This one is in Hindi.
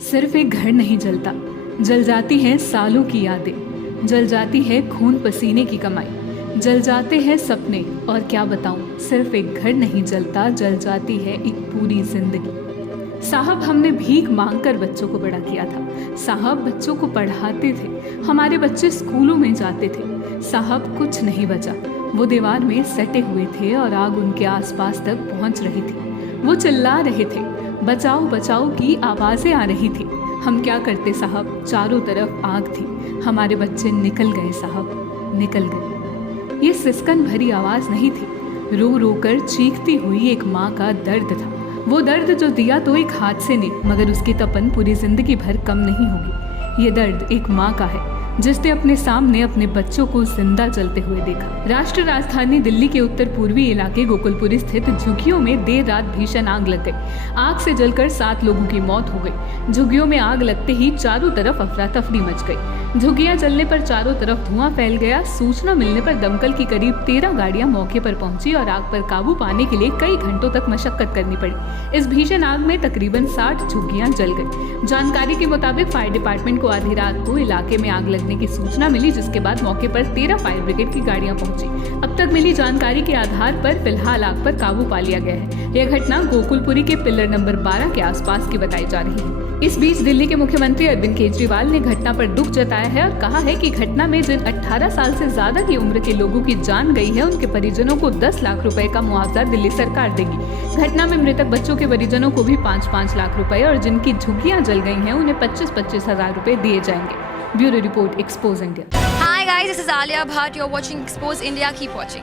सिर्फ एक घर नहीं जलता, जल जाती हैं सालों की यादें, जल जाती है खून पसीने की कमाई, जल जाते हैं सपने। और क्या बताऊं, सिर्फ एक घर नहीं जलता, जल जाती है एक पूरी जिंदगी। साहब, हमने भीख मांगकर बच्चों को बड़ा किया था। साहब, बच्चों को पढ़ाते थे, हमारे बच्चे स्कूलों में जाते थे। साहब, कुछ नहीं बचा, वो दीवार में सटे हुए थे और आग उनके आसपास तक पहुंच रही थी। वो चिल्ला रहे थे, बचाओ बचाओ की आवाजें आ रही थी। हम क्या करते साहब, चारों तरफ आग थी, हमारे बच्चे निकल गए साहब, निकल गए। ये सिसकन भरी आवाज नहीं थी, रो रो कर चीखती हुई एक माँ का दर्द था। वो दर्द जो दिया तो एक हादसे ने, मगर उसकी तपन पूरी जिंदगी भर कम नहीं होगी। ये दर्द एक माँ का है जिसने अपने सामने अपने बच्चों को जिंदा जलते हुए देखा। राष्ट्र राजधानी दिल्ली के उत्तर पूर्वी इलाके गोकुलपुरी स्थित झुग्गियों में देर रात भीषण आग लग गई। आग से जलकर 7 लोगों की मौत हो गई। झुग्गियों में आग लगते ही चारों तरफ अफरा तफरी मच गई। झुग्गियां जलने पर चारों तरफ धुआं फैल गया। सूचना मिलने पर दमकल की करीब 13 गाड़ियां मौके पर पहुंची और आग पर काबू पाने के लिए कई घंटों तक मशक्कत करनी पड़ी। इस भीषण आग में तकरीबन 60 झुग्गियां जल गई। जानकारी के मुताबिक फायर डिपार्टमेंट को आधी रात को इलाके में आग लगने की सूचना मिली, जिसके बाद मौके पर 13 फायर ब्रिगेड की गाड़ियां पहुंची। अब तक मिली जानकारी के आधार पर फिलहाल आग पर काबू पा लिया गया है। यह घटना गोकुलपुरी के पिलर नंबर 12 के आसपास की बताई जा रही है। इस बीच दिल्ली के मुख्यमंत्री अरविंद केजरीवाल ने घटना पर दुख जताया है और कहा है कि घटना में जिन 18 साल से ज्यादा की उम्र के लोगों की जान गई है, उनके परिजनों को 10 लाख रुपए का मुआवजा दिल्ली सरकार देगी। घटना में मृतक बच्चों के परिजनों को भी 5-5 लाख रुपए और जिनकी झुग्गियां जल गई हैं उन्हें 25-25 हजार रुपए दिए जाएंगे। Bureau report, expose India. Hi guys, this is Alia Bhatt. You're watching Expose India. Keep watching.